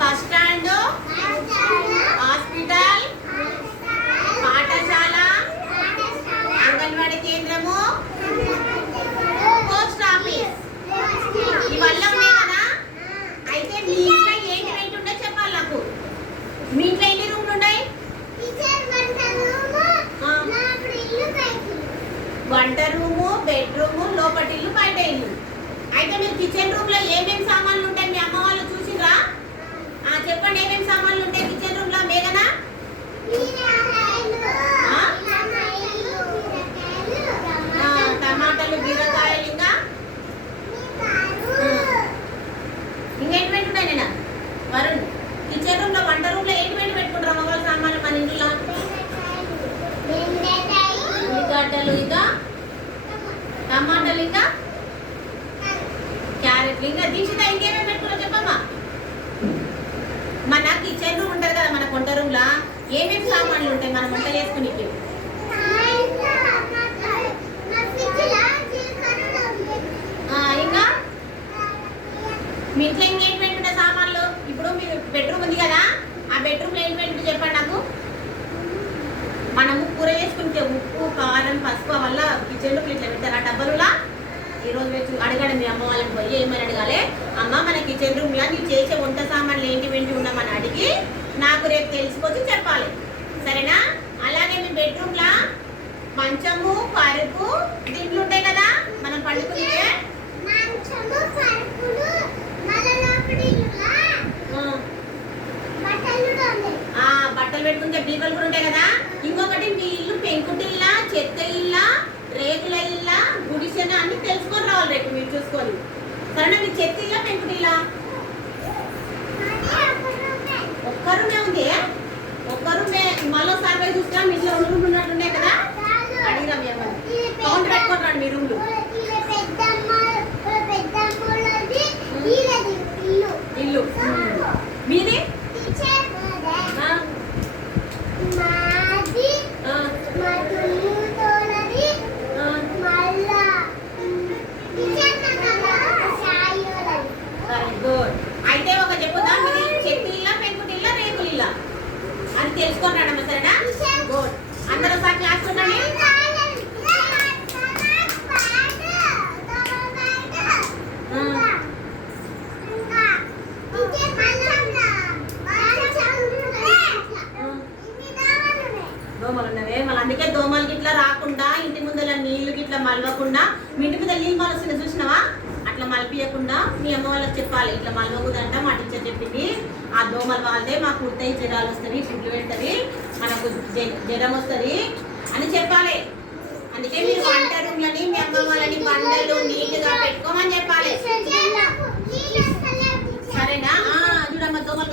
Bus stand hospital పాఠశాల అంగన్వాడీ కేంద్రము post office. ఇవల్ల ఉన్నాయి కదా? అయితే మీ ఇంట్లో ఏంటి ఏంటి ఉండే చెప్పాలి నాకు. మీ ఇంట్లో ఎన్ని రూమ్లు ఉన్నాయి? వంట రూము బెడ్రూము లోపటి ఇల్లు బయట ఇల్లు. అయితే మీరు కిచెన్ రూమ్లో ఏమేమి సామాన్లు ఉంటాయి మీ అమ్మ వాళ్ళు చూసిండ్రా ఆ చెప్పండి ఏమేమి సామాన్లు ఉంటాయి కిచెన్ రూమ్లో మేఘనా టమాటాలు బీరకాయలు ఇంకా? ఇంకేంటి ఉన్నాయి నేను? వరుణ్ కిచెన్ రూమ్లో వంట రూమ్లో ఏంటి పెట్టి పెట్టుకుంటారు అమ్మ సామాన్లు మన ఇంట్లో? ఉల్లిగడ్డలు ఇంకా? టమాటాలు ఇంకా? క్యారెట్లు ఇంకా? దీక్షిత ఇంకేమేమి పెట్టుకున్నా చెప్పమ్మా మన కిచెన్ రూమ్ ఉంటుంది కదా మన వంట రూమ్ లా ఏమేమి సామాన్లు ఉంటాయి? మనం వంట చేసుకునేకి ఇంకా? మీ ఇంట్లో ఇంకేం పెట్టుకుంటే సామాన్లు? ఇప్పుడు మీ బెడ్రూమ్ ఉంది కదా ఆ బెడ్రూమ్లో ఏం చెప్పండి నాకు. మనము కూర చేసుకుంటే ఉప్పు కారం పసుపు వల్ల కిచెన్ ఇట్లా పెడతారు ఆ డబ్బలులా? ఈ రోజు వచ్చి అడగడం మీ అమ్మ వాళ్ళని పోయి ఏమని అడగాలి? అమ్మ మన కిచెన్ రూమ్లో నీవు చేసే వంట సామాన్లు ఏంటి వెంటి ఉన్నామని అడిగి నాకు రేపు తెలిసిపోతే చెప్పాలి. సరేనా? అలాగే మీ బెడ్రూమ్ లా మంచము పరుపు దీంట్లో ఉంటాయి కదా మనం పండుకునే ఆ. బట్టలు పెట్టుకుంటే బీపలు కూడా ఉంటాయి కదా? ఇంకొకటి మీ ఇల్లు పెంకుటిల్లా చెత్త ఇల్లా రేకుల ఇల్లా గుడిసెన అన్ని తెలుసుకొని రావాలి రేపు మీరు చూసుకొని. సరేనా? మీ చెత్త ఇల్లా పెంకుటిల్లా ఒక్క రూమే ఉంది ఒక్క రూమే సర్వే చూసినా మీ ఇంట్లో రెండు రూమ్లు ఉన్నట్టున్నాయి కదా? అడిగిరా మీ అమ్మని కౌంట్ పెట్టుకొని రండి మీ రూమ్లు. మనకి ఇట్లా రాకుండా ఇంటి ముందర నీళ్ళు గిట్లా మలవకుండా మీ ఇంటి మీద నీళ్ళు మలుస్తుంది చూసినావా? అట్లా మలిపియకుండా మీ అమ్మ వాళ్ళకి చెప్పాలి. ఇట్లా మలవకూదంట మా టీచర్ చెప్పింది. ఆ దోమల వాళ్ళదే మాకు ఉత్తయి జ్వరాలు వస్తుంది తిట్లు పెడతాయి మనకు జ్వరం వస్తుంది అని చెప్పాలి. అందుకే మీరు వంట రూమ్లని మీ అమ్మ వాళ్ళని బండలు నీట్గా పెట్టుకోమని చెప్పాలి. సరేనా? చూడమ్మ దోమలు